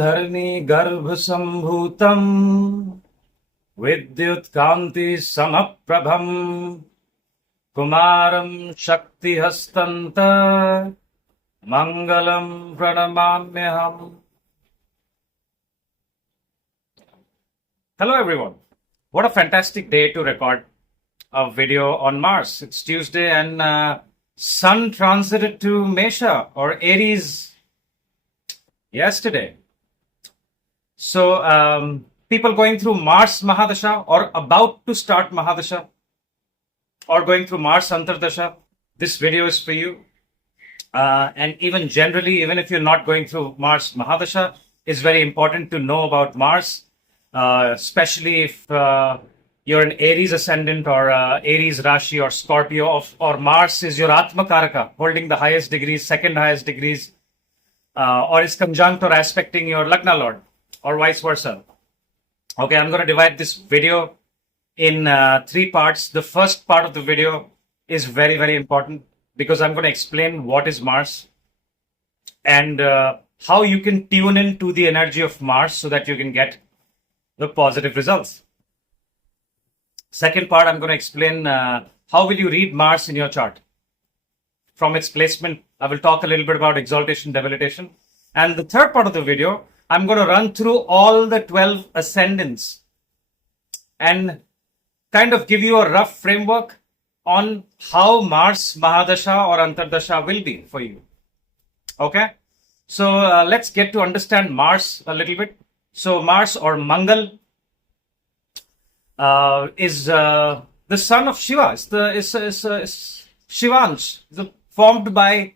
धरणी गर्भ संभूतम विद्युत कांति समप्रभम कुमारम शक्ति हस्तंत मंगलम प्रणमाम्यहम. Hello everyone. What a fantastic day to record a video on Mars. It's Tuesday and Sun transited to Mesha or Aries yesterday. So people going through Mars Mahadasha or about to start Mahadasha or going through Mars Antardasha, this video is for you. And even generally, even if you're not going through Mars Mahadasha, it's very important to know about Mars. Especially if you're an Aries ascendant or Aries Rashi or Scorpio, or Mars is your Atma Karaka, holding the highest degrees, second highest degrees, or is conjunct or aspecting your Lagna Lord, or vice versa. Okay, I'm going to divide this video in 3 parts. The first part of the video is very, very important because I'm going to explain what is Mars and how you can tune into the energy of Mars so that you can get the positive results. Second part, I'm going to explain how will you read Mars in your chart. From its placement, I will talk a little bit about exaltation, debilitation. And the third part of the video, I'm going to run through all the 12 ascendants and kind of give you a rough framework on how Mars Mahadasha or Antardasha will be for you. Okay? So let's get to understand Mars a little bit. So Mars or Mangal is the son of Shiva. Is Shivansh, formed by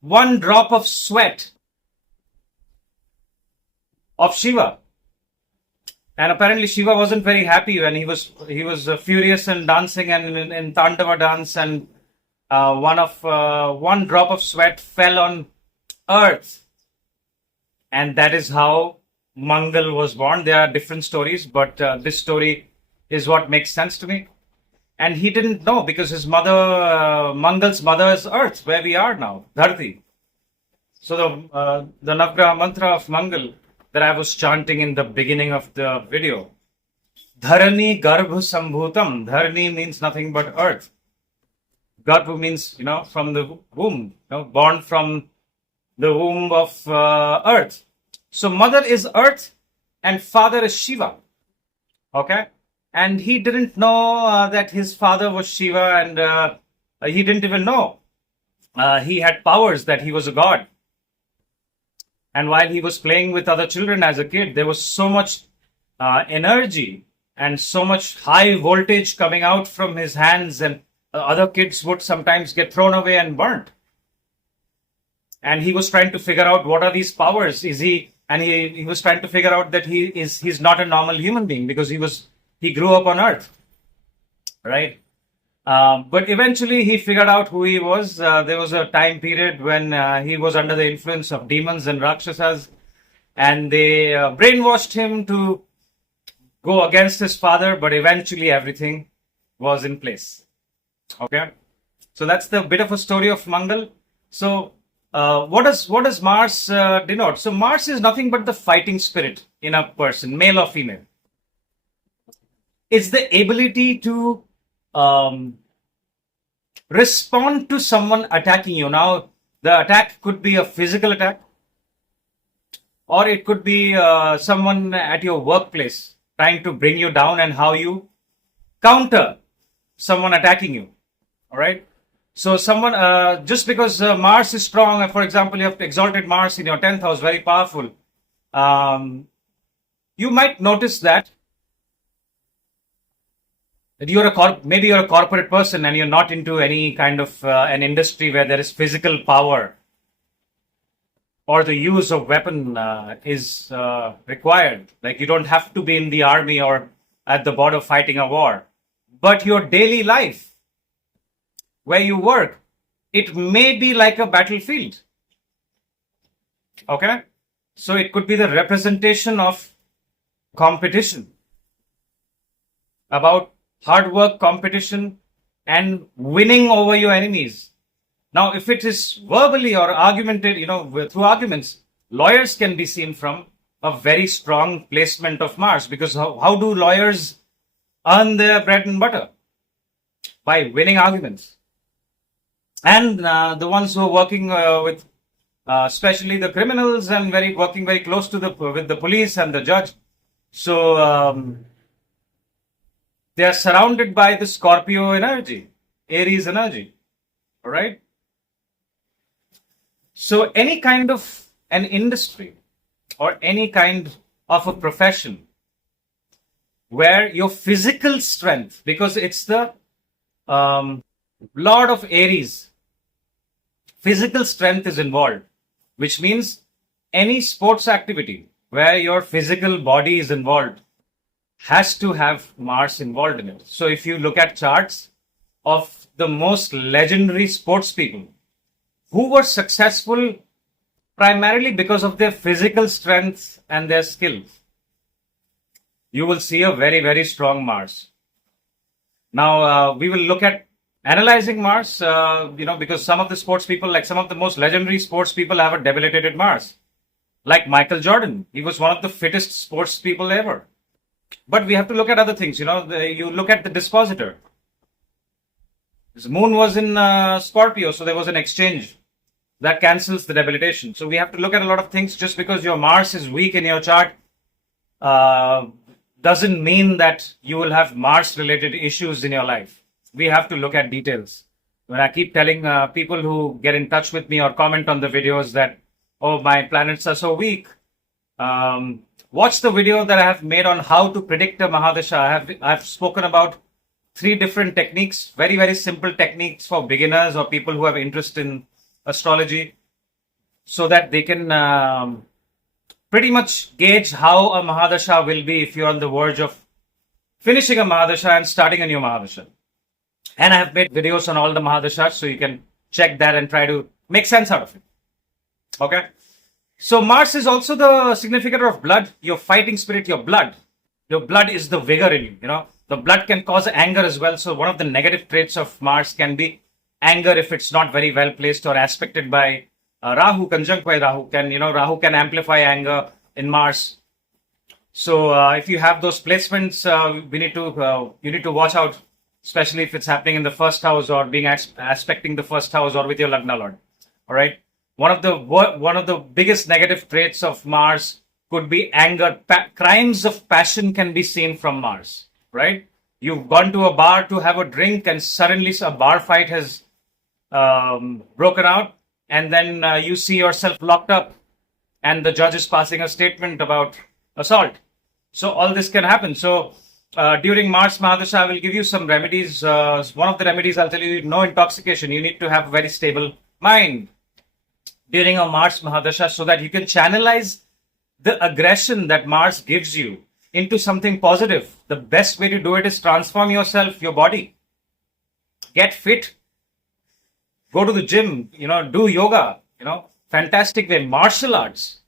one drop of sweat of Shiva. And apparently Shiva wasn't very happy when he was furious and dancing and in Tandava dance, and one drop of sweat fell on earth. And that is how Mangal was born. There are different stories, but this story is what makes sense to me. And he didn't know because his mother, Mangal's mother is Earth, where we are now, Dharti. So the Navgraha mantra of Mangal that I was chanting in the beginning of the video, Dharani Garbha Sambhutam. Dharani means nothing but Earth. Garbha means, from the womb, born from the womb of Earth. So mother is Earth and father is Shiva. Okay? And he didn't know that his father was Shiva, and he didn't even know he had powers, that he was a god. And while he was playing with other children as a kid, there was so much energy and so much high voltage coming out from his hands, and other kids would sometimes get thrown away and burnt. And he was trying to figure out what are these powers. He was trying to figure out that he's not a normal human being because he grew up on Earth, right? But eventually he figured out who he was. There was a time period when he was under the influence of demons and Rakshasas, and they brainwashed him to go against his father, but eventually everything was in place. Okay? So that's the bit of a story of Mangal. So what does Mars denote? So Mars is nothing but the fighting spirit in a person, male or female. It's the ability to respond to someone attacking you. Now, the attack could be a physical attack, or it could be someone at your workplace trying to bring you down, and how you counter someone attacking you. All right? So someone, just because Mars is strong, for example, you have exalted Mars in your 10th house, very powerful, you might notice that maybe you're a corporate person and you're not into any kind of an industry where there is physical power or the use of weapon is required. Like, you don't have to be in the army or at the border fighting a war. But your daily life, where you work, it may be like a battlefield. Okay? So it could be the representation of competition, about hard work, competition, and winning over your enemies. Now, if it is verbally or argumented, through arguments, lawyers can be seen from a very strong placement of Mars, because how do lawyers earn their bread and butter? By winning arguments. And the ones who are working with especially the criminals and working very close to with the police and the judge. So they are surrounded by the Scorpio energy, Aries energy. All right. So any kind of an industry or any kind of a profession where your physical strength, because it's the Lord of Aries, physical strength is involved, which means any sports activity where your physical body is involved has to have Mars involved in it. So if you look at charts of the most legendary sports people who were successful primarily because of their physical strength and their skills, you will see a very, very strong Mars. Now, we will look at analyzing Mars, because some of the sports people, like some of the most legendary sports people, have a debilitated Mars. Like Michael Jordan, he was one of the fittest sports people ever. But we have to look at other things. You look at the dispositor. His moon was in Scorpio, so there was an exchange that cancels the debilitation. So we have to look at a lot of things. Just because your Mars is weak in your chart doesn't mean that you will have Mars-related issues in your life. We have to look at details. When I keep telling people who get in touch with me or comment on the videos that, oh, my planets are so weak, watch the video that I have made on how to predict a Mahadasha. I've spoken about 3 different techniques, very, very simple techniques for beginners or people who have interest in astrology, so that they can pretty much gauge how a Mahadasha will be if you're on the verge of finishing a Mahadasha and starting a new Mahadasha. And I have made videos on all the Mahadashas, so you can check that and try to make sense out of it. Okay? So Mars is also the significator of blood, your fighting spirit, your blood. Your blood is the vigor in you, The blood can cause anger as well. So one of the negative traits of Mars can be anger if it's not very well placed or aspected by Rahu, conjunct by Rahu. Rahu can amplify anger in Mars. So if you have those placements, you need to watch out, especially if it's happening in the first house or being aspecting the first house or with your Lagna Lord. All right. One of the biggest negative traits of Mars could be anger. Crimes of passion can be seen from Mars. Right. You've gone to a bar to have a drink, and suddenly a bar fight has broken out, and then you see yourself locked up, and the judge is passing a statement about assault. So all this can happen. So during Mars Mahadasha, I will give you some remedies. One of the remedies, I'll tell you, no intoxication. You need to have a very stable mind during a Mars Mahadasha, so that you can channelize the aggression that Mars gives you into something positive. The best way to do it is transform yourself, your body. Get fit. Go to the gym, do yoga, fantastic way. Martial arts.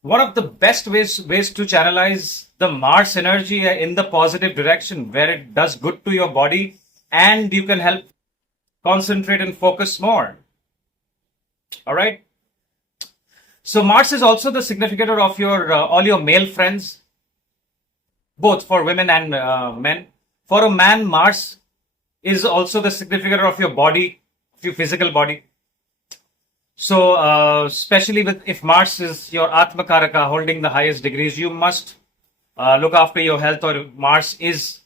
One of the best ways to channelize the Mars energy in the positive direction, where it does good to your body and you can help concentrate and focus more. All right. So Mars is also the significator of your all your male friends, both for women and men. For a man, Mars is also the significator of your body, of your physical body. So especially if Mars is your Atma Karaka, holding the highest degrees, you must look after your health, or Mars is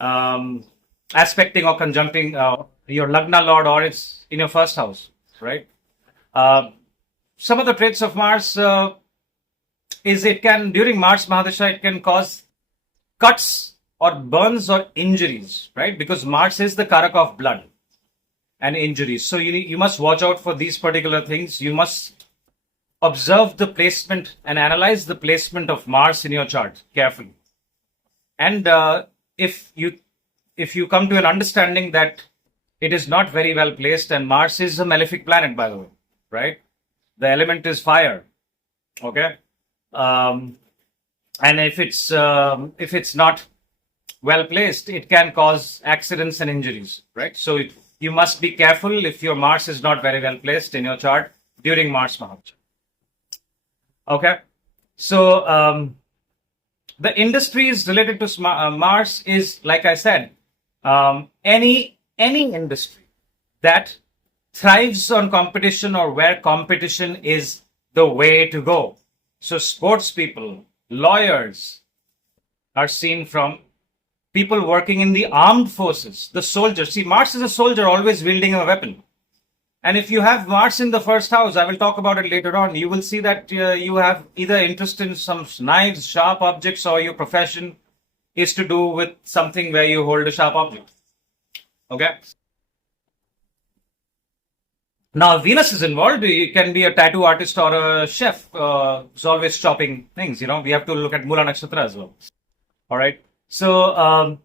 aspecting or conjuncting your Lagna Lord, or it's in your first house, right? Some of the traits of Mars is during Mars Mahadasha, it can cause cuts or burns or injuries, right? Because Mars is the Karaka of blood and injuries. So you must watch out for these particular things. You must observe the placement and analyze the placement of Mars in your chart carefully. And if you come to an understanding that it is not very well placed, and Mars is a malefic planet, by the way, right? The element is fire. Okay. And if it's not well placed, it can cause accidents and injuries, right? So you must be careful if your Mars is not very well placed in your chart during Mars Mahadasha. Okay. So the industries related to Mars is, like I said, any industry that thrives on competition or where competition is the way to go. So sports people, lawyers are seen from people working in the armed forces, the soldiers. See, Mars is a soldier always wielding a weapon. And if you have Mars in the first house, I will talk about it later on, you will see that you have either interest in some knives, sharp objects, or your profession is to do with something where you hold a sharp object. Okay. Now, Venus is involved. You can be a tattoo artist or a chef who's always chopping things. We have to look at Mula Nakshatra as well. All right. So,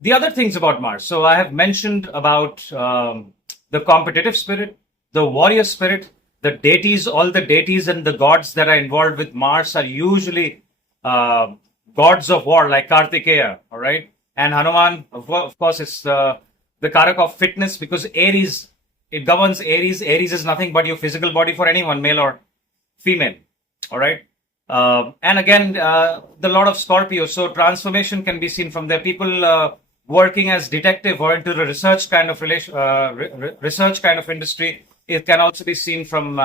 the other things about Mars. So, I have mentioned about the competitive spirit, the warrior spirit, the deities, all the deities and the gods that are involved with Mars are usually gods of war, like Kartikeya. All right. And Hanuman, of course, is the karak of fitness, because Aries, it governs Aries. Aries is nothing but your physical body for anyone, male or female. All right. And again, the Lord of Scorpio. So transformation can be seen from there. People working as detective or into the research kind of research kind of industry. It can also be seen from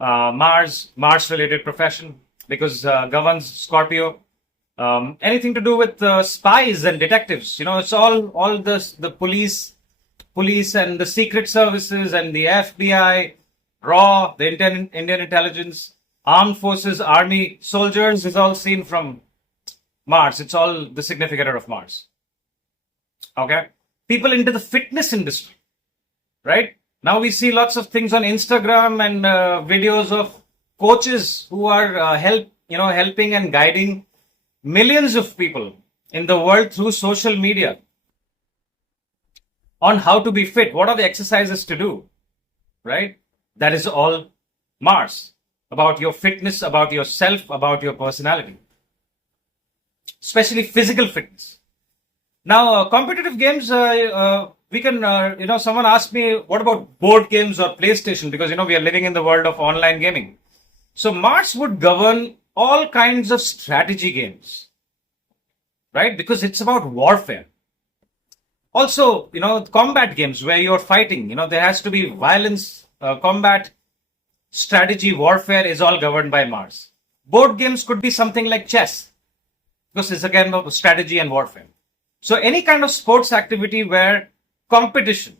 Mars-related profession, because governs Scorpio. Anything to do with spies and detectives, it's all the police and the secret services and the FBI, RAW, the Indian intelligence, armed forces, army, soldiers is all seen from Mars. It's all the significator of Mars. Okay, people into the fitness industry, right? Now we see lots of things on Instagram and videos of coaches who are helping and guiding millions of people in the world through social media on how to be fit. What are the exercises to do, right? That is all Mars, about your fitness, about yourself, about your personality, especially physical fitness. Now, competitive games, we can, someone asked me, what about board games or PlayStation? Because, we are living in the world of online gaming. So Mars would govern all kinds of strategy games, right? Because it's about warfare. Also, combat games where you're fighting, there has to be violence, combat, strategy, warfare is all governed by Mars. Board games could be something like chess, because it's again about strategy and warfare. So any kind of sports activity where competition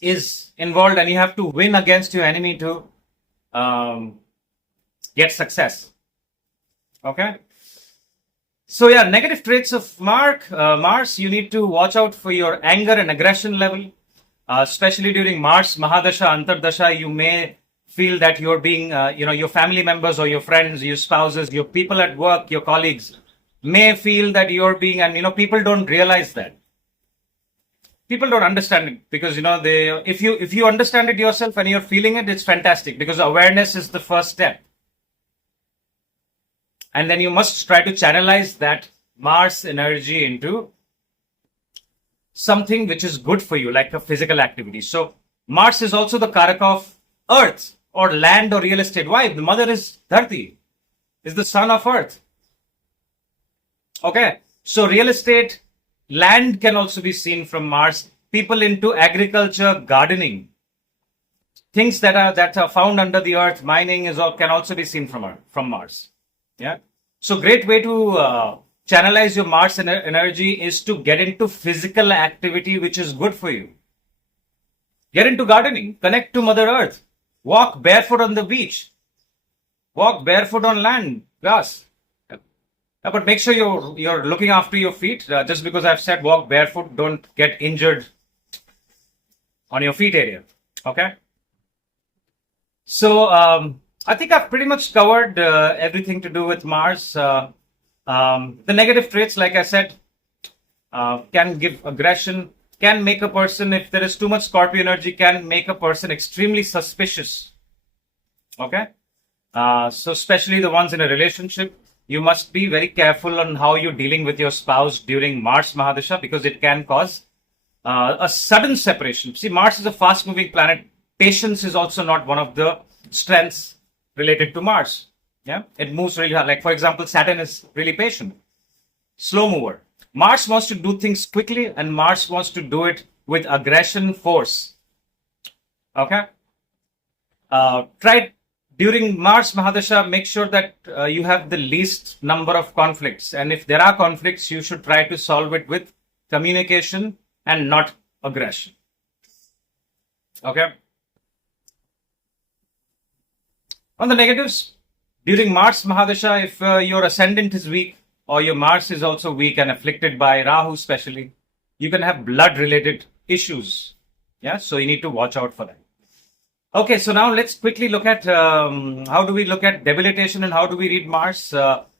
is involved and you have to win against your enemy to get success. Okay. So yeah, negative traits of Mars, you need to watch out for your anger and aggression level, especially during Mars, Mahadasha, Antardasha. You may feel that you're being, your family members or your friends, your spouses, your people at work, your colleagues may feel that you're being, and people don't realize that. People don't understand it because, if you understand it yourself and you're feeling it, it's fantastic, because awareness is the first step. And then you must try to channelize that Mars energy into something which is good for you, like a physical activity. So Mars is also the karak of earth or land or real estate. Why? The mother is Dharti, is the son of earth. Okay. So real estate, land can also be seen from Mars. People into agriculture, gardening, things that are found under the earth, mining can also be seen from Mars. Yeah. So great way to channelize your Mars energy is to get into physical activity which is good for you. Get into gardening, connect to Mother Earth, walk barefoot on the beach, walk barefoot on land, grass. But make sure you're looking after your feet. Just because I've said walk barefoot, don't get injured on your feet area. Okay. So I think I've pretty much covered everything to do with Mars. The negative traits, like I said, can give aggression, can make a person, if there is too much Scorpio energy, can make a person extremely suspicious. Okay. So especially the ones in a relationship, you must be very careful on how you're dealing with your spouse during Mars Mahadasha, because it can cause a sudden separation. See, Mars is a fast moving planet. Patience is also not one of the strengths related to Mars. Yeah, it moves really hard. Like for example, Saturn is really patient, slow mover. Mars wants to do things quickly, and Mars wants to do it with aggression, force. Okay. Try during Mars Mahadasha, make sure that you have the least number of conflicts. And if there are conflicts, you should try to solve it with communication and not aggression. Okay. On the negatives, during Mars Mahadasha, if your ascendant is weak or your Mars is also weak and afflicted by Rahu especially, you can have blood related issues. Yeah, so you need to watch out for that. Okay, so now let's quickly look at how do we look at debilitation and how do we read Mars.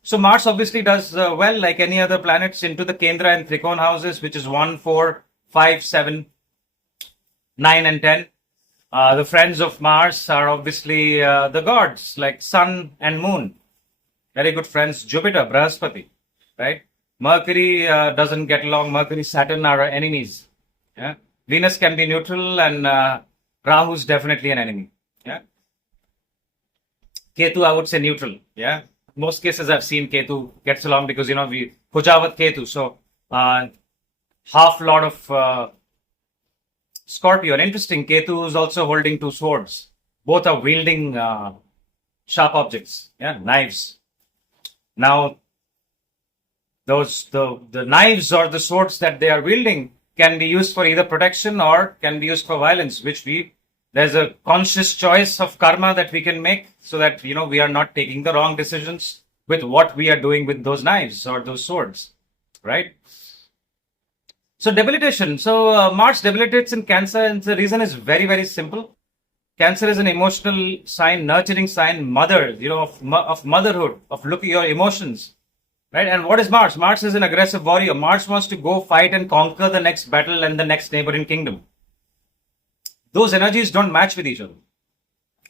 So Mars obviously does well like any other planets into the Kendra and Trikon houses, which is 1, 4, 5, 7, 9 and 10. The friends of Mars are obviously the gods like Sun and Moon. Very good friends. Jupiter, Brahaspati, right? Mercury doesn't get along. Mercury, Saturn are enemies. Yeah? Venus can be neutral and Rahu is definitely an enemy. Yeah. Ketu, I would say neutral. Yeah. Most cases I've seen Ketu gets along because, we Kujavat Ketu. So, half lot of Scorpio. And interesting, Ketu is also holding 2 swords. Both are wielding sharp objects. Yeah. Knives. Now, the knives or the swords that they are wielding can be used for either protection or can be used for violence, there's a conscious choice of karma that we can make so that, we are not taking the wrong decisions with what we are doing with those knives or those swords, right? So debilitation. So Mars debilitates in Cancer, and the reason is very, very simple. Cancer is an emotional sign, nurturing sign, mother, of motherhood, of looking your emotions. Right? And what is Mars? Mars is an aggressive warrior. Mars wants to go fight and conquer the next battle and the next neighboring kingdom. Those energies don't match with each other.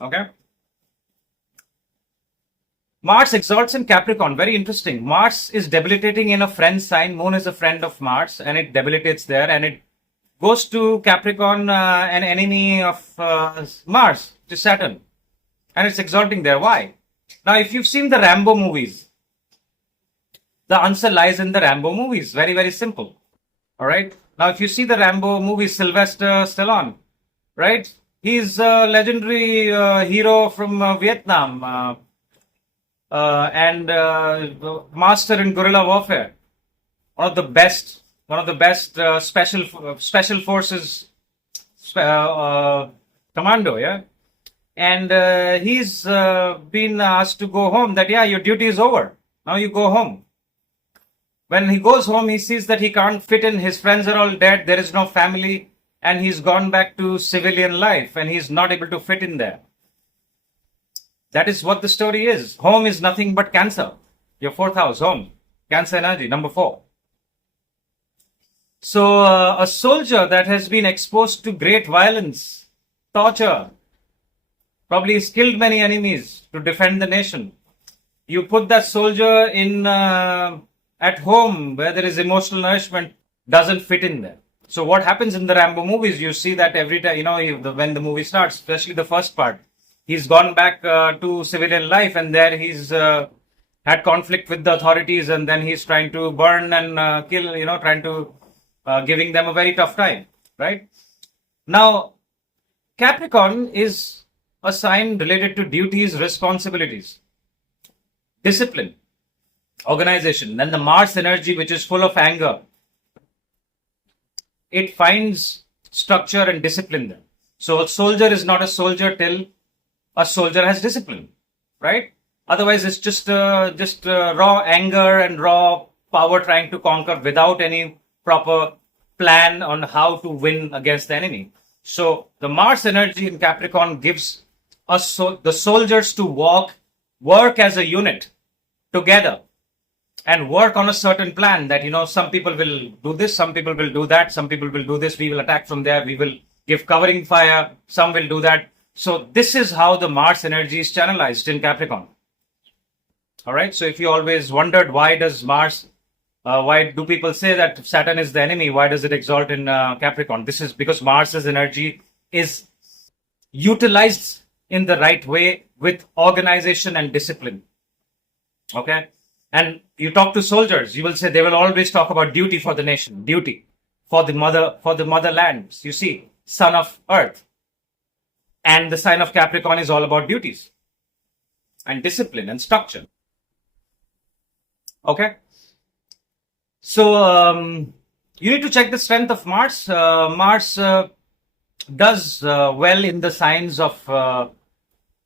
Okay? Mars exalts in Capricorn. Very interesting. Mars is debilitating in a friend sign. Moon is a friend of Mars and it debilitates there and it goes to Capricorn, an enemy of Mars, to Saturn. And it's exalting there. Why? Now, if you've seen the Rambo movies, the answer lies in the Rambo movies. Very, very simple. All right. Now, if you see the Rambo movies, Sylvester Stallone, right? He's a legendary hero from Vietnam and master in guerrilla warfare. One of the best special forces commando. Yeah. And he's been asked to go home. That your duty is over. Now you go home. When he goes home, he sees that he can't fit in. His friends are all dead. There is no family. And he's gone back to civilian life. And he's not able to fit in there. That is what the story is. Home is nothing but Cancer. Your 4th house, home. Cancer energy, number 4. So, a soldier that has been exposed to great violence, torture, probably has killed many enemies to defend the nation. You put that soldier in... at home, where there is emotional nourishment, doesn't fit in there. So what happens in the Rambo movies, you see that every time, when the movie starts, especially the first part, he's gone back to civilian life and there he's had conflict with the authorities and then he's trying to burn and kill, trying to giving them a very tough time, right? Now, Capricorn is a sign related to duties, responsibilities, discipline, organization. Then the Mars energy, which is full of anger, it finds structure and discipline there. So a soldier is not a soldier till a soldier has discipline, right? Otherwise, it's just raw anger and raw power trying to conquer without any proper plan on how to win against the enemy. So the Mars energy in Capricorn gives us the soldiers to work as a unit together and work on a certain plan that, some people will do this, some people will do that, some people will do this, we will attack from there, we will give covering fire, some will do that. So this is how the Mars energy is channelized in Capricorn. All right. So if you always wondered why do people say that Saturn is the enemy? Why does it exalt in Capricorn? This is because Mars's energy is utilized in the right way with organization and discipline. Okay. And you talk to soldiers, you will say they will always talk about duty for the nation, duty for the motherland. You see, son of earth. And the sign of Capricorn is all about duties and discipline and structure. Okay. So you need to check the strength of Mars. Mars does well in the signs of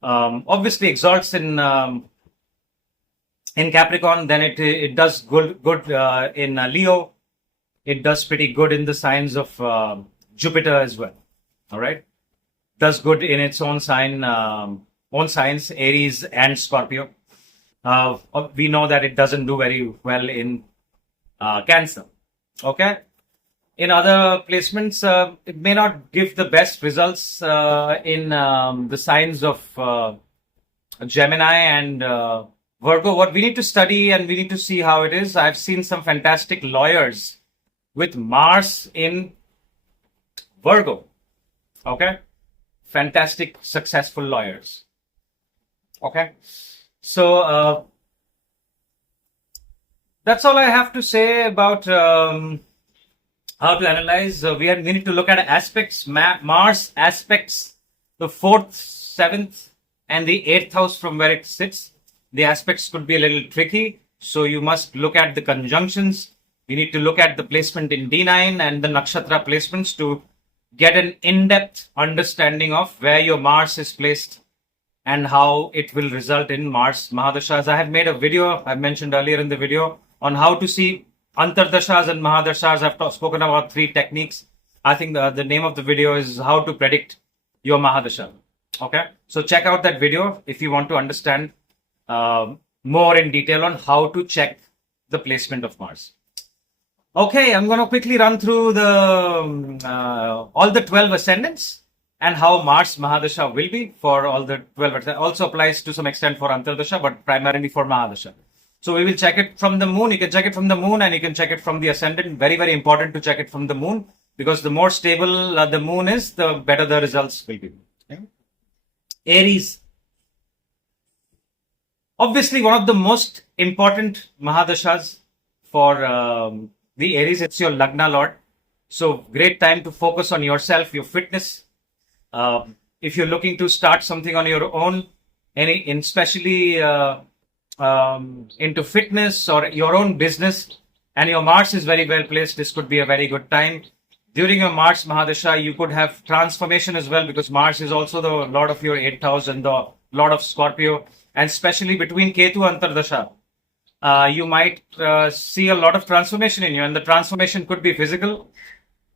obviously exalts in Capricorn. Then it does good in Leo. It does pretty good in the signs of Jupiter as well. All right, does good in its own signs, Aries and Scorpio. We know that it doesn't do very well in Cancer. Okay. In other placements, it may not give the best results in the signs of Gemini and Virgo. What we need to study and we need to see how it is. I've seen some fantastic lawyers with Mars in Virgo. Okay. Fantastic, successful lawyers. Okay. So that's all I have to say about how to analyze. We need to look at aspects. Mars aspects the 4th, 7th, and the 8th house from where it sits. The aspects could be a little tricky, so you must look at the conjunctions. You need to look at the placement in D9 and the Nakshatra placements to get an in-depth understanding of where your Mars is placed and how it will result in Mars Mahadashas. I have made a video, I mentioned earlier in the video, on how to see Antardashas and Mahadashas. I've spoken about 3 techniques. I think the name of the video is how to predict your Mahadasha. Okay, so check out that video if you want to understand more in detail on how to check the placement of Mars. Okay, I'm going to quickly run through the all the 12 ascendants and how Mars Mahadasha will be for all the 12. It also applies to some extent for Antardasha, but primarily for Mahadasha. So we will check it from the moon. You can check it from the moon and you can check it from the ascendant. Very, very important to check it from the moon, because the more stable the moon is, the better the results will be. Okay. Aries. Obviously, one of the most important Mahadashas for the Aries, it's your Lagna Lord. So great time to focus on yourself, your fitness. If you're looking to start something on your own, especially into fitness or your own business, and your Mars is very well placed, this could be a very good time. During your Mars Mahadasha, you could have transformation as well, because Mars is also the Lord of your 8th house and the Lord of Scorpio, and especially between Ketu and Antardasha. You might see a lot of transformation in you, and the transformation could be physical,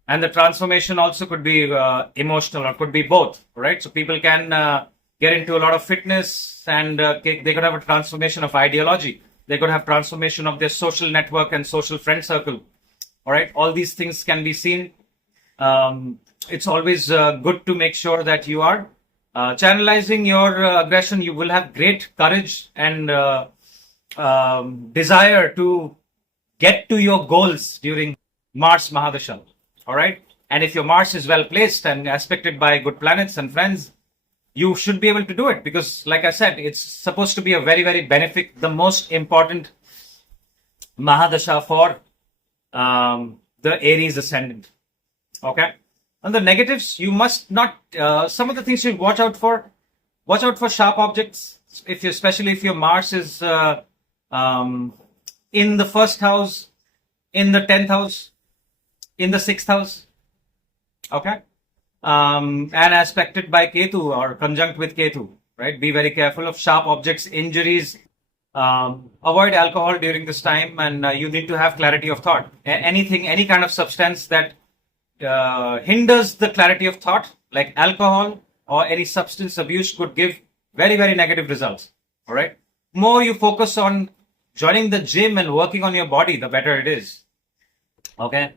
and the transformation also could be emotional, or could be both, right? So people can get into a lot of fitness, and they could have a transformation of ideology. They could have transformation of their social network and social friend circle. All right, all these things can be seen. It's always good to make sure that you are channelizing your aggression. You will have great courage and desire to get to your goals during Mars Mahadasha. All right. And if your Mars is well placed and aspected by good planets and friends, you should be able to do it, because, like I said, it's supposed to be a very, very benefic, the most important Mahadasha for the Aries ascendant. Okay. On the negatives, you must not, some of the things you watch out for sharp objects. Especially if your Mars is in the 1st house, in the 10th house, in the 6th house. Okay. And aspected by Ketu or conjunct with Ketu, right? Be very careful of sharp objects, injuries. Avoid alcohol during this time, and you need to have clarity of thought. Any kind of substance that hinders the clarity of thought, like alcohol or any substance abuse, could give very, very negative results. All right. More you focus on joining the gym and working on your body, the better it is. Okay.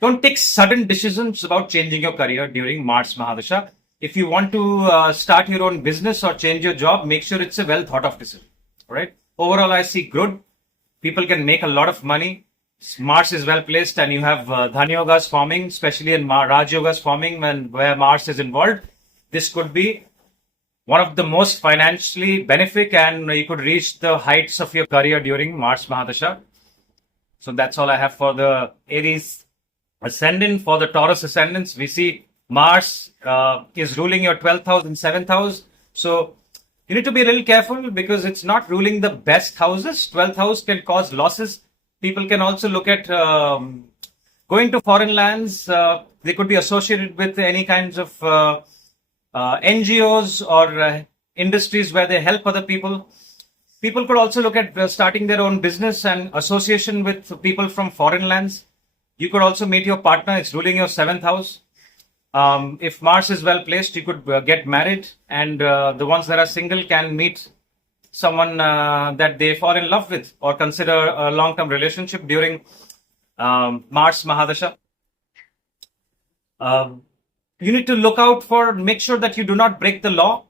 Don't take sudden decisions about changing your career during Mars Mahadasha. If you want to start your own business or change your job, make sure it's a well thought of decision. All right. Overall, I see good. People can make a lot of money. Mars is well placed and you have Dhana Yogas forming, especially in Raj Yogas forming where Mars is involved, this could be one of the most financially benefic, and you could reach the heights of your career during Mars Mahadasha. So that's all I have for the Aries ascendant. For the Taurus ascendants, we see Mars is ruling your 12th house and 7th house. So you need to be a little careful because it's not ruling the best houses. 12th house can cause losses. People can also look at going to foreign lands. They could be associated with any kinds of NGOs or industries where they help other people. People could also look at starting their own business and association with people from foreign lands. You could also meet your partner. It's ruling your 7th house. If Mars is well placed, you could get married, and the ones that are single can meet someone that they fall in love with or consider a long-term relationship during Mars Mahadasha. You need to look out for, make sure that you do not break the law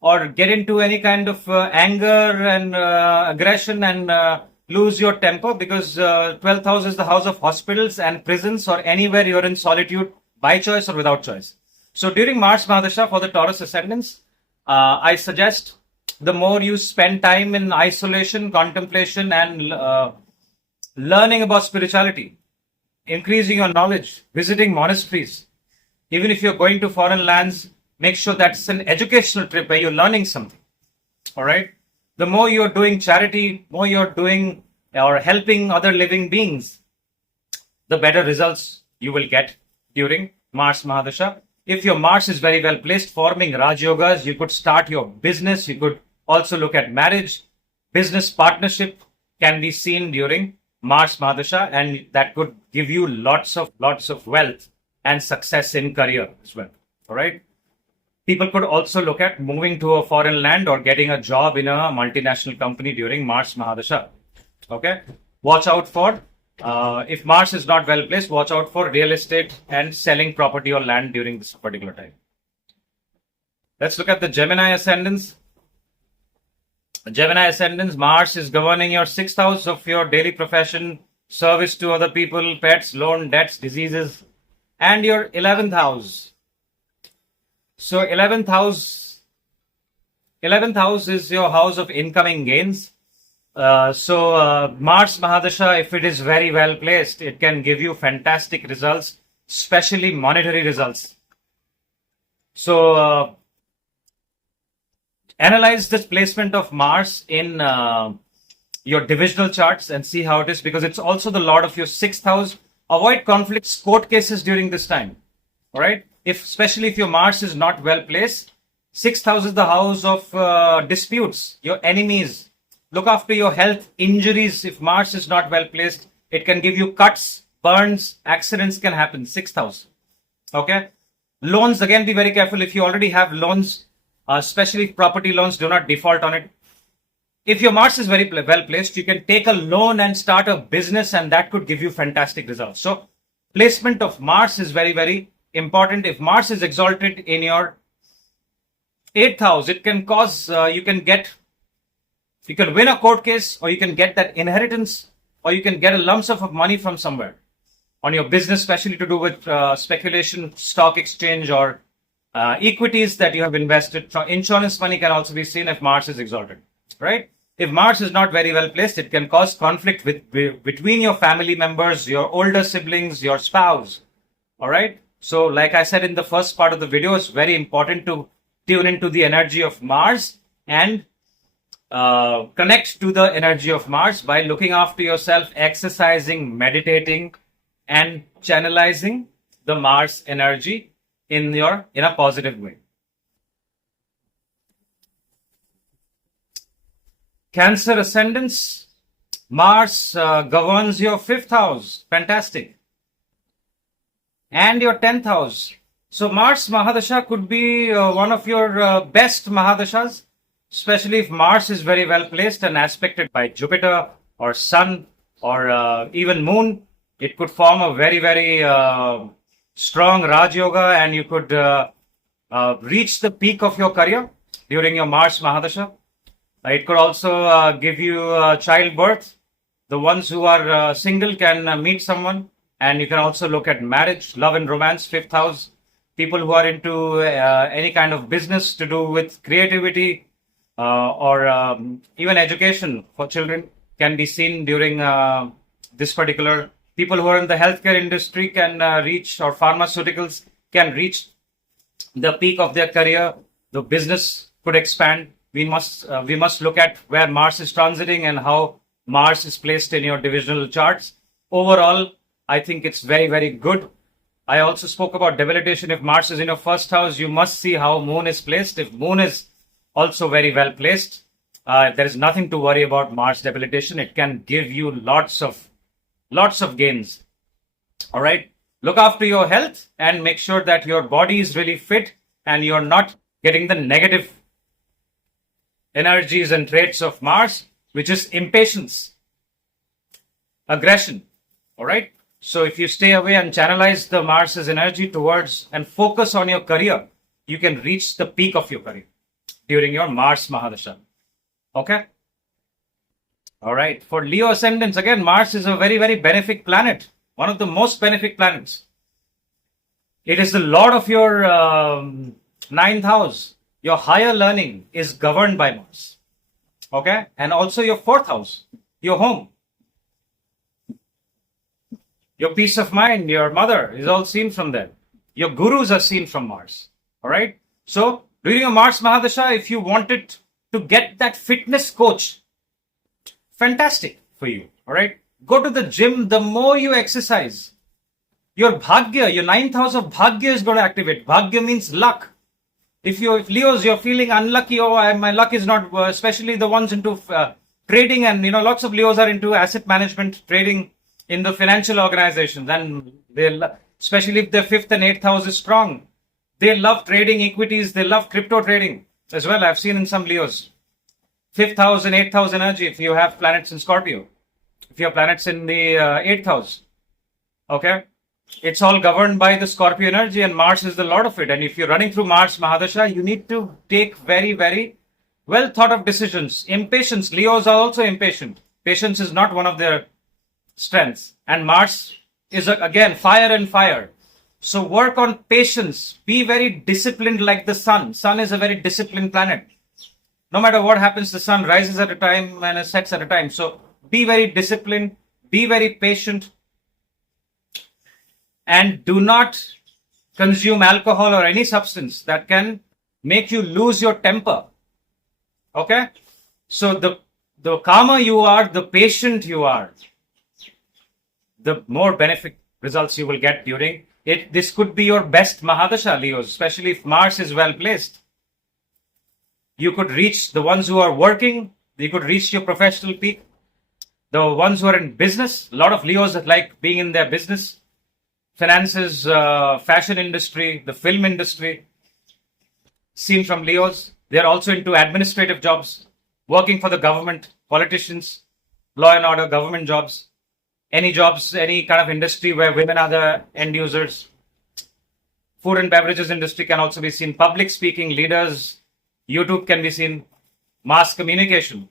or get into any kind of anger and aggression and lose your temper, because 12th house is the house of hospitals and prisons or anywhere you're in solitude by choice or without choice. So during Mars Mahadasha for the Taurus ascendants, I suggest the more you spend time in isolation, contemplation, and learning about spirituality, increasing your knowledge, visiting monasteries. Even if you're going to foreign lands, make sure that's an educational trip where you're learning something. All right. The more you're doing charity, more you're doing or helping other living beings, the better results you will get during Mars Mahadasha. If your Mars is very well placed, forming Raj Yogas, you could start your business. You could also look at marriage. Business partnership can be seen during Mars Mahadasha, and that could give you lots of wealth and success in career as well. All right. People could also look at moving to a foreign land or getting a job in a multinational company during Mars Mahadasha. Okay. Watch out for, if Mars is not well placed, watch out for real estate and selling property or land during this particular time. Let's look at the Gemini ascendants. Gemini ascendants, Mars is governing your 6th house of your daily profession, service to other people, pets, loan, debts, diseases, and your 11th house. So 11th house is your house of incoming gains. Mars Mahadasha, if it is very well placed, it can give you fantastic results, especially monetary results. So analyze this placement of Mars in your divisional charts and see how it is, because it's also the lord of your 6th house. Avoid conflicts, court cases during this time. All right. Especially if your Mars is not well placed, 6th house is the house of disputes, your enemies. Look after your health, injuries. If Mars is not well placed, it can give you cuts, burns, accidents can happen. 6th house. Okay. Loans, again, be very careful. If you already have loans, especially property loans, do not default on it. If your Mars is very well placed, you can take a loan and start a business, and that could give you fantastic results. So placement of Mars is very, very important. If Mars is exalted in your 8th house, it can cause, you can win a court case, or you can get that inheritance, or you can get a lump sum of money from somewhere on your business, especially to do with speculation, stock exchange, or equities that you have invested. Insurance money can also be seen if Mars is exalted, right? If Mars is not very well placed, it can cause conflict between your family members, your older siblings, your spouse. All right. So like I said in the first part of the video, it's very important to tune into the energy of Mars and connect to the energy of Mars by looking after yourself, exercising, meditating, and channelizing the Mars energy in a positive way. Cancer ascendants, Mars governs your 5th house. Fantastic. And your 10th house. So Mars Mahadasha could be one of your best Mahadashas, especially if Mars is very well placed and aspected by Jupiter or Sun or even Moon. It could form a very, very strong Raj Yoga, and you could reach the peak of your career during your Mars Mahadasha. It could also give you childbirth. The ones who are single can meet someone, and you can also look at marriage, love and romance, fifth house. People who are into any kind of business to do with creativity or even education for children can be seen during this particular. People who are in the healthcare industry can reach, or pharmaceuticals can reach the peak of their career. The business could expand. We must look at where Mars is transiting and how Mars is placed in your divisional charts. Overall, I think it's very, very good. I also spoke about debilitation. If Mars is in your first house, you must see how Moon is placed. If Moon is also very well placed, there is nothing to worry about Mars debilitation. It can give you lots of gains. All right. Look after your health and make sure that your body is really fit and you're not getting the negative energies and traits of Mars, which is impatience, aggression. All right. So if you stay away and channelize the Mars's energy towards and focus on your career, you can reach the peak of your career during your Mars Mahadasha. Okay. All right. For Leo ascendants, again, Mars is a very, very benefic planet. One of the most benefic planets. It is the lord of your ninth house. Your higher learning is governed by Mars. Okay. And also your fourth house, your home. Your peace of mind, your mother is all seen from there. Your gurus are seen from Mars. All right. So during a Mars Mahadasha, if you wanted to get that fitness coach, fantastic for you. All right. Go to the gym. The more you exercise, your bhagya, your ninth house of bhagya is going to activate. Bhagya means luck. If Leos, you're feeling unlucky, my luck is not, especially the ones into trading, and lots of Leos are into asset management, trading in the financial organizations, and especially if their fifth and eighth house is strong, they love trading equities, they love crypto trading as well. I've seen in some Leos. Fifth house and eighth house energy, if you have planets in Scorpio, if you have planets in the eighth house, okay, it's all governed by the Scorpio energy, and Mars is the lord of it. And if you're running through Mars Mahadasha, you need to take very, very well thought of decisions. Impatience, Leos are also impatient. Patience is not one of their strengths, and Mars is again fire and fire. So work on patience. Be very disciplined like the sun. Sun is a very disciplined planet. No matter what happens, the sun rises at a time and sets at a time. So be very disciplined, be very patient, and do not consume alcohol or any substance that can make you lose your temper. Okay? So the calmer you are, the patient you are, the more benefit results you will get during it. This could be your best Mahadasha, Leos, especially if Mars is well placed. You could reach the ones who are working, you could reach your professional peak. The ones who are in business, a lot of Leos that like being in their business, finances, fashion industry, the film industry, seen from Leos. They're also into administrative jobs, working for the government, politicians, law and order, government jobs. Any jobs, any kind of industry where women are the end users. Food and beverages industry can also be seen. Public speaking, leaders, YouTube can be seen. Mass communication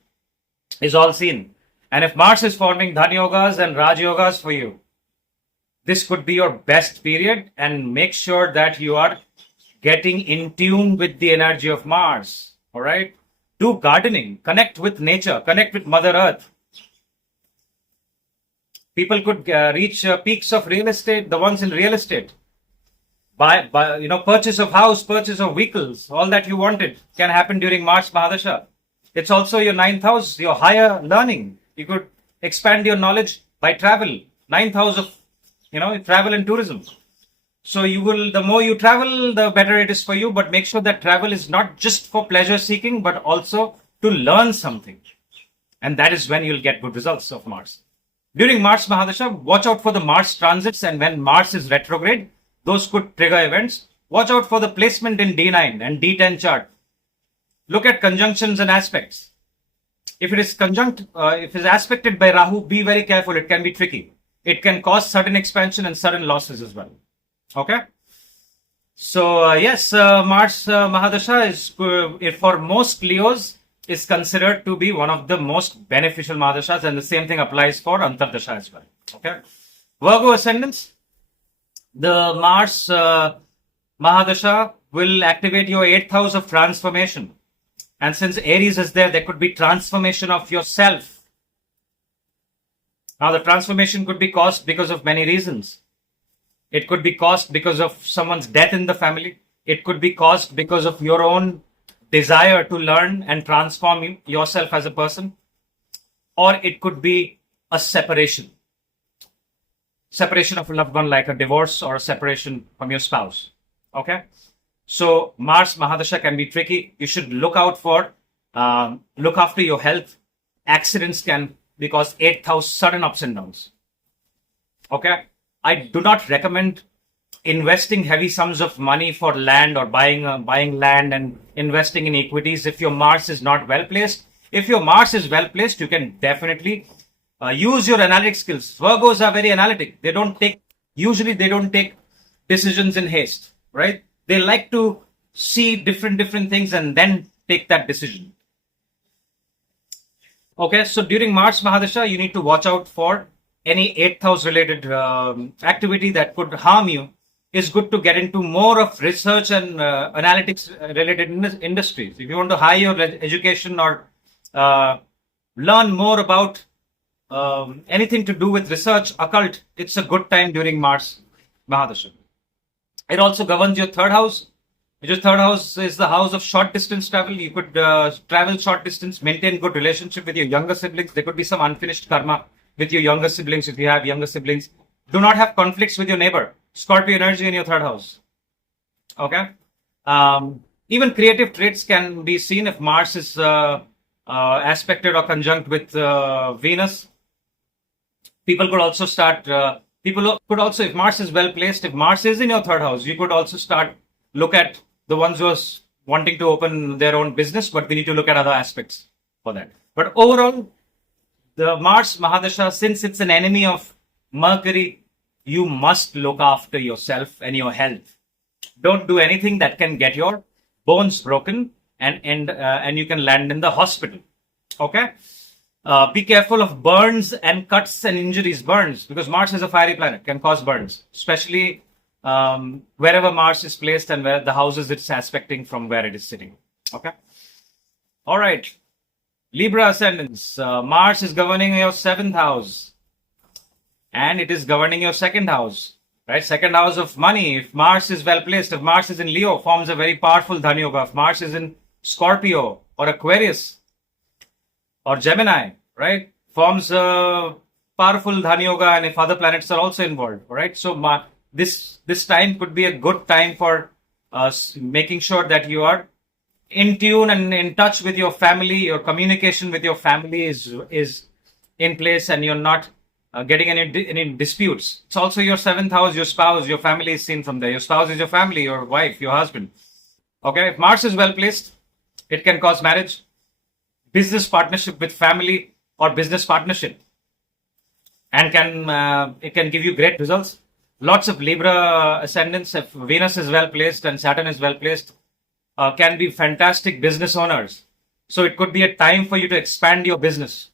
is all seen. And if Mars is forming Dhan Yogas and Raj Yogas for you, this could be your best period, and make sure that you are getting in tune with the energy of Mars. All right. Do gardening, connect with nature, connect with Mother Earth. People could reach peaks of real estate, the ones in real estate. Buy, purchase of house, purchase of vehicles, all that you wanted can happen during Mars Mahadasha. It's also your ninth house, your higher learning. You could expand your knowledge by travel. Ninth house of, travel and tourism. So the more you travel, the better it is for you. But make sure that travel is not just for pleasure seeking, but also to learn something. And that is when you'll get good results of Mars. During Mars Mahadasha, watch out for the Mars transits, and when Mars is retrograde, those could trigger events. Watch out for the placement in D9 and D10 chart. Look at conjunctions and aspects. If it is aspected by Rahu, be very careful. It can be tricky. It can cause sudden expansion and sudden losses as well. Okay? So, yes, Mars Mahadasha is for most Leos, is considered to be one of the most beneficial Mahadashas, and the same thing applies for Antardasha as well. Okay. Virgo ascendants, the Mars Mahadasha will activate your 8th house of transformation. And since Aries is there, there could be transformation of yourself. Now, the transformation could be caused because of many reasons. It could be caused because of someone's death in the family. It could be caused because of your own desire to learn and transform yourself as a person. Or it could be a separation. Separation of a loved one, like a divorce or a separation from your spouse. Okay? So Mars Mahadasha can be tricky. You should look out for, look after your health. Accidents can be caused 8th house, sudden ups and downs. Okay? I do not recommend investing heavy sums of money for land or buying land and investing in equities if your Mars is not well placed. If your Mars is well placed, you can definitely use your analytic skills. Virgos are very analytic. Usually they don't take decisions in haste, right? They like to see different things and then take that decision. Okay, so during Mars Mahadasha, you need to watch out for any 8th house related activity that could harm you. It's good to get into more of research and analytics related industries. If you want to hire your education or learn more about anything to do with research, occult, it's a good time during Mars Mahadasha. It also governs your 3rd house. Your 3rd house is the house of short distance travel. You could travel short distance, maintain good relationship with your younger siblings. There could be some unfinished karma with your younger siblings if you have younger siblings. Do not have conflicts with your neighbor. Scorpio energy in your 3rd house. Okay. Even creative traits can be seen if Mars is aspected or conjunct with Venus. People could also start, if Mars is well placed, if Mars is in your 3rd house, you could also look at the ones who are wanting to open their own business, but we need to look at other aspects for that. But overall, the Mars Mahadasha, since it's an enemy of Mercury, you must look after yourself and your health. Don't do anything that can get your bones broken and you can land in the hospital. Okay? Be careful of burns and cuts and injuries. Burns, because Mars is a fiery planet, can cause burns, especially wherever Mars is placed and where the houses it's aspecting from where it is sitting. Okay. All right. Libra ascendants. Mars is governing your 7th house, and it is governing your 2nd house. Right, 2nd house of money. If Mars is well placed, if Mars is in Leo, forms a very powerful Dhani Yoga. If Mars is in Scorpio or Aquarius or Gemini, right, forms a powerful Dhani Yoga, and if other planets are also involved, right? So this time could be a good time for making sure that you are in tune and in touch with your family. Your communication with your family is in place, and you're not getting any disputes. It's also your 7th house, your spouse, your family is seen from there. Your spouse is your family, your wife, your husband. Okay, if Mars is well placed, it can cause marriage, business partnership with family, or business partnership, and it can give you great results. Lots of Libra ascendants, if Venus is well placed and Saturn is well placed, can be fantastic business owners. So it could be a time for you to expand your business.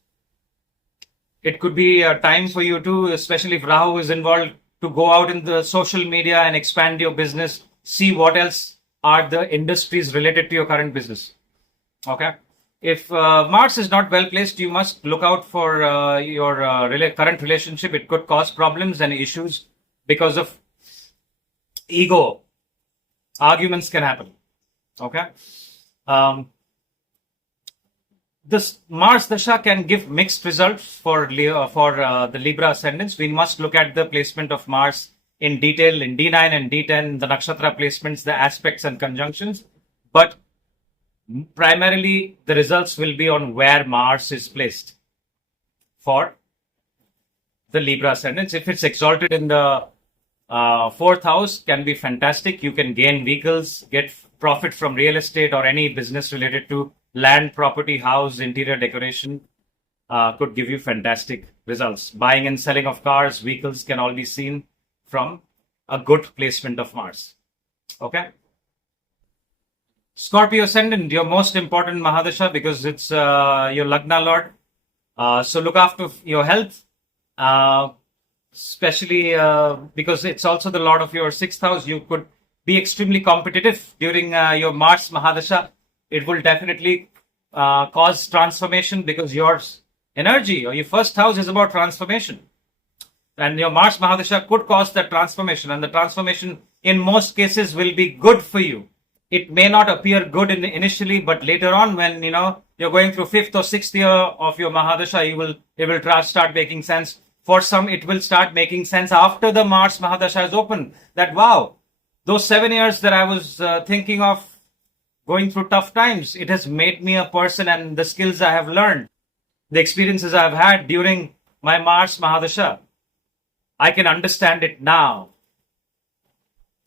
It could be a time for you to, especially if Rahu is involved, to go out in the social media and expand your business. See what else are the industries related to your current business. Okay. If Mars is not well placed, you must look out for your current relationship. It could cause problems and issues because of ego. Arguments can happen. Okay. This Mars Dasha can give mixed results for the Libra ascendants. We must look at the placement of Mars in detail in D9 and D10, the Nakshatra placements, the aspects and conjunctions. But primarily, the results will be on where Mars is placed for the Libra ascendants. If it's exalted in the 4th house, can be fantastic. You can gain vehicles, get profit from real estate or any business related to land, property, house, interior decoration. Could give you fantastic results. Buying and selling of cars, vehicles can all be seen from a good placement of Mars. Okay. Scorpio Ascendant, your most important Mahadasha because it's your Lagna Lord. So look after your health, especially because it's also the Lord of your sixth house. You could be extremely competitive during your Mars Mahadasha. It will definitely cause transformation because your energy or your first house is about transformation. And your Mars Mahadasha could cause that transformation, and the transformation in most cases will be good for you. It may not appear good initially, but later on, when you're going through fifth or sixth year of your Mahadasha, it will start making sense. For some, it will start making sense after the Mars Mahadasha is open. That wow, those 7 years that I was thinking of going through tough times, it has made me a person, and the skills I have learned, the experiences I've had during my Mars Mahadasha, I can understand it now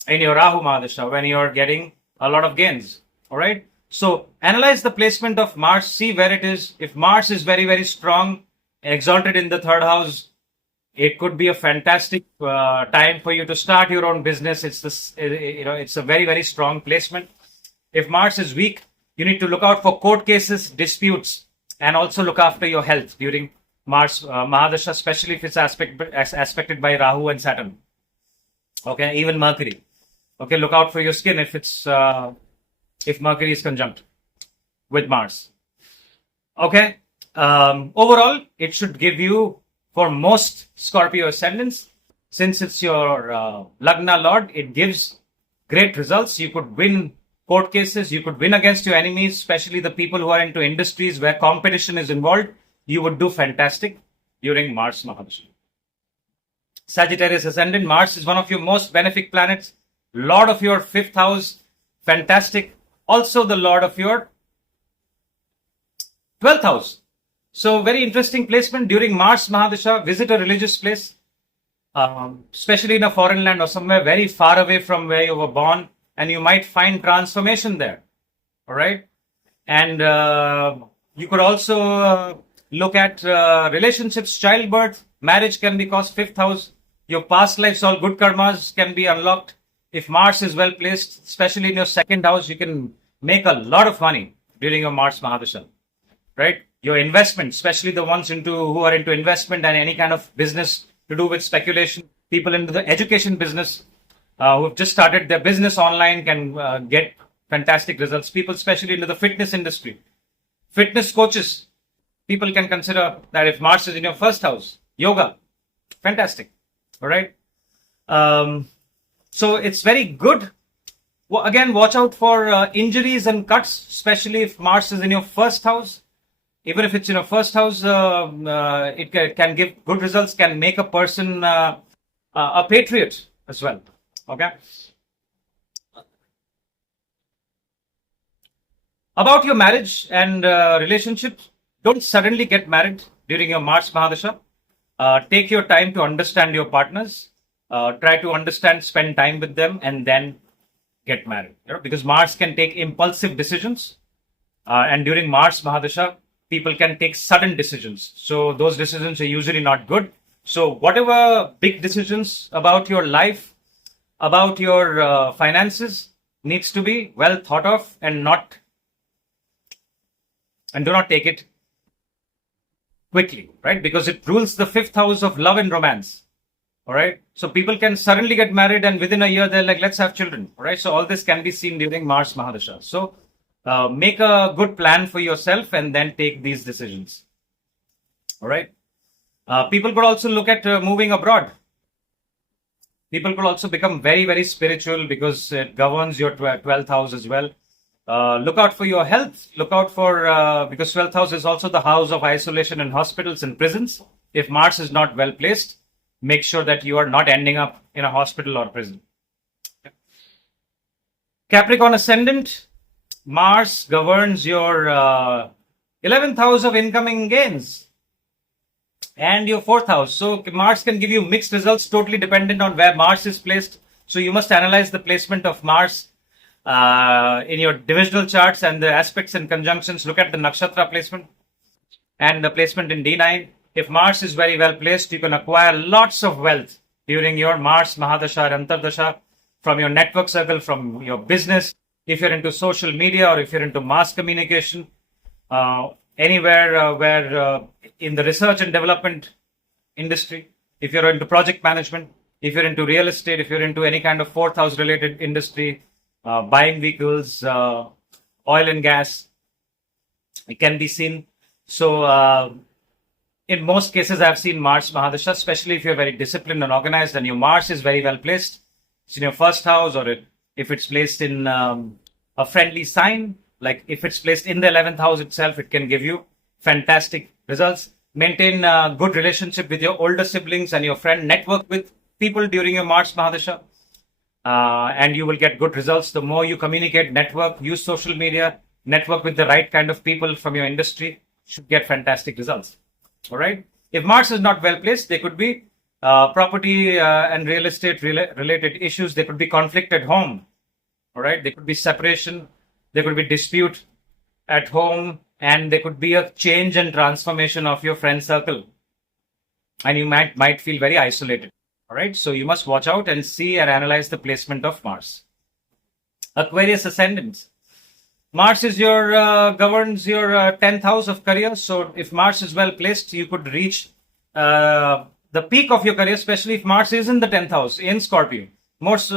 in your Rahu Mahadasha when you're getting a lot of gains. All right. So analyze the placement of Mars, see where it is. If Mars is very, very strong, exalted in the third house, it could be a fantastic time for you to start your own business. It's a very, very strong placement. If Mars is weak, you need to look out for court cases, disputes, and also look after your health during Mars Mahadasha, especially if it's aspected by Rahu and Saturn. Okay, even Mercury. Okay, look out for your skin if Mercury is conjunct with Mars. Okay, overall, it should give you, for most Scorpio ascendants, since it's your Lagna Lord, it gives great results. You could win court cases, you could win against your enemies, especially the people who are into industries where competition is involved. You would do fantastic during Mars Mahadasha. Sagittarius Ascendant, Mars is one of your most benefic planets. Lord of your fifth house, fantastic. Also the Lord of your 12th house. So very interesting placement during Mars Mahadasha. Visit a religious place, especially in a foreign land or somewhere very far away from where you were born, and you might find transformation there. All right. And you could also look at relationships, childbirth, marriage can be caused fifth house. Your past lives, all good karmas can be unlocked. If Mars is well placed, especially in your second house, you can make a lot of money during your Mars Mahadasha, right? Your investment, especially the ones who are into investment and any kind of business to do with speculation, people into the education business who have just started their business online can get fantastic results. People, especially into the fitness industry, fitness coaches, people can consider that if Mars is in your first house, yoga, fantastic. All right. So it's very good. Again, watch out for injuries and cuts, especially if Mars is in your first house. Even if it's in your first house, it can give good results, can make a person a patriot as well. Okay. About your marriage and relationships, don't suddenly get married during your Mars Mahadasha. Take your time to understand your partners. Try to understand, spend time with them, and then get married. Because Mars can take impulsive decisions. And during Mars Mahadasha, people can take sudden decisions. So those decisions are usually not good. So whatever big decisions about your life, about your finances, needs to be well thought of and do not take it quickly, right? Because it rules the fifth house of love and romance. All right. So people can suddenly get married and within a year they're like, let's have children. All right. So all this can be seen during Mars Mahadasha. So make a good plan for yourself and then take these decisions. All right. People could also look at moving abroad. People could also become very, very spiritual because it governs your 12th house as well. Look out for your health. Look out for, because 12th house is also the house of isolation in hospitals and prisons. If Mars is not well placed, make sure that you are not ending up in a hospital or prison. Capricorn Ascendant, Mars governs your 11th house of incoming gains and your 4th house. So Mars can give you mixed results, totally dependent on where Mars is placed. So you must analyze the placement of Mars in your divisional charts and the aspects and conjunctions. Look at the Nakshatra placement and the placement in D9. If Mars is very well placed, you can acquire lots of wealth during your Mars Mahadasha and Antardasha from your network circle, from your business, if you're into social media or if you're into mass communication, anywhere where in the research and development industry, if you're into project management, if you're into real estate, if you're into any kind of fourth house related industry, buying vehicles, oil and gas, it can be seen. So, in most cases, I've seen Mars Mahadasha, especially if you're very disciplined and organized and your Mars is very well placed. It's in your first house, or if it's placed in a friendly sign, like if it's placed in the 11th house itself, it can give you fantastic results. Maintain a good relationship with your older siblings and your friend. Network with people during your Mars Mahadasha, and you will get good results. The more you communicate, network, use social media, network with the right kind of people from your industry, should get fantastic results. All right. If Mars is not well placed, there could be property and real estate related issues. There could be conflict at home. All right. There could be separation. There could be dispute at home, and there could be a change and transformation of your friend circle, and you might feel very isolated. All right. So you must watch out and see and analyze the placement of Mars. Aquarius ascendants. Mars is your governs your 10th house of career. So if Mars is well placed, you could reach the peak of your career, especially if Mars is in the 10th house in Scorpio. Most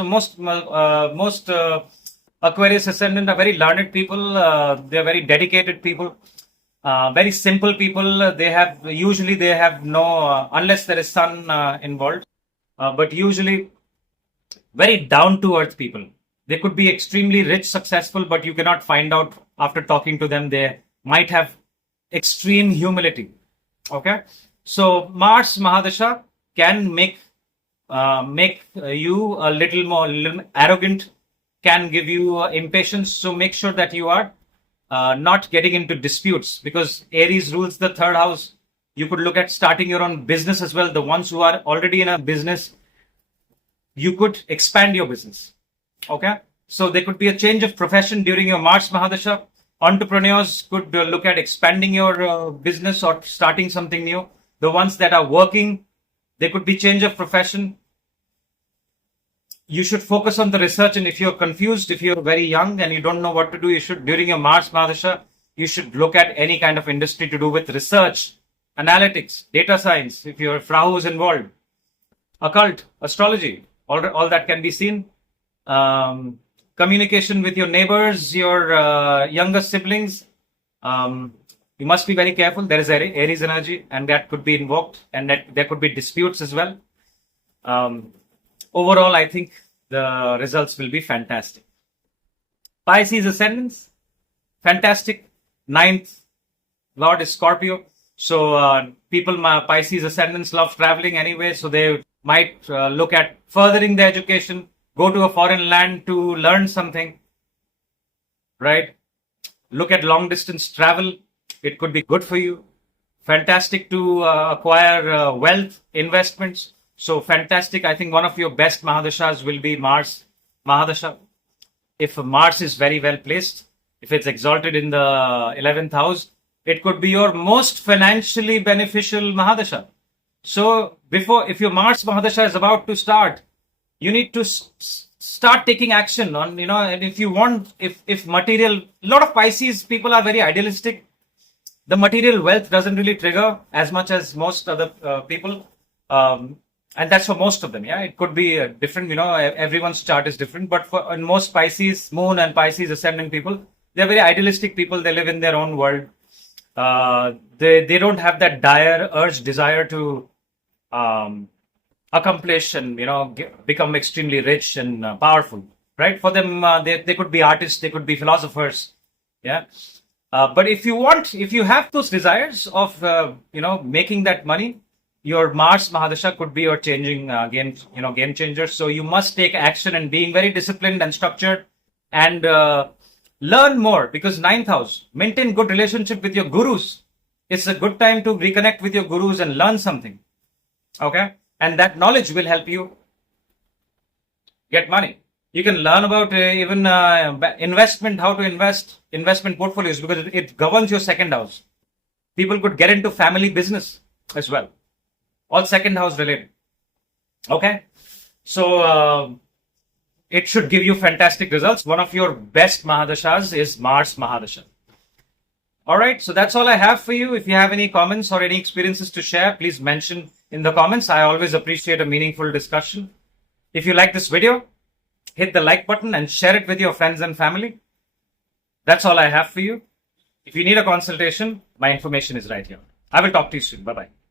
Aquarius ascendant are very learned people. They are very dedicated people, very simple people. They have no unless there is sun involved, but usually very down to earth people. They could be extremely rich, successful, but you cannot find out after talking to them. They might have extreme humility. Okay, so Mars Mahadasha can make you a little arrogant, can give you impatience. So make sure that you are not getting into disputes, because Aries rules the third house. You could look at starting your own business as well. The ones who are already in a business, you could expand your business. Okay, so there could be a change of profession during your Mars Mahadasha. Entrepreneurs could look at expanding your business or starting something new. The ones that are working, there could be change of profession. You should focus on the research, and if you're confused, if you're very young and you don't know what to do, you should, during your Mars Mahadasha, you should look at any kind of industry to do with research, analytics, data science. If your Rahu is involved, occult, astrology, all that can be seen. Communication with your neighbors, your younger siblings. You must be very careful. There is Aries energy, and that could be invoked, and that there could be disputes as well. Overall, I think the results will be fantastic. Pisces ascendants, fantastic. Ninth Lord is Scorpio. So people, Pisces ascendants love traveling anyway, so they might look at furthering their education, go to a foreign land to learn something, right? Look at long distance travel. It could be good for you. Fantastic to acquire wealth, investments. So fantastic. I think one of your best Mahadashas will be Mars Mahadasha. If Mars is very well placed, if it's exalted in the 11th house, it could be your most financially beneficial Mahadasha. So if your Mars Mahadasha is about to start, you need to start taking action on, and if you want, if material, a lot of Pisces people are very idealistic. The material wealth doesn't really trigger as much as most other people. And that's for most of them. Yeah, it could be different. Everyone's chart is different. But in most Pisces Moon and Pisces Ascendant people, they're very idealistic people. They live in their own world. They don't have that dire urge, desire to accomplish and become extremely rich and powerful. Right? For them, they could be artists. They could be philosophers. Yeah. But if you have those desires of making that money, your Mars Mahadasha could be your changing game changer. So you must take action and being very disciplined and structured, and learn more, because 9th house, maintain good relationship with your gurus. It's a good time to reconnect with your gurus and learn something. Okay, and that knowledge will help you get money. You can learn about even investment, how to investment portfolios, because it governs your second house. People could get into family business as well. All second house related. Okay. So it should give you fantastic results. One of your best Mahadashas is Mars Mahadasha. All right, so that's all I have for you. If you have any comments or any experiences to share, please mention in the comments. I always appreciate a meaningful discussion. If you like this video, hit the like button and share it with your friends and family. That's all I have for you. If you need a consultation, my information is right here. I will talk to you soon. Bye-bye.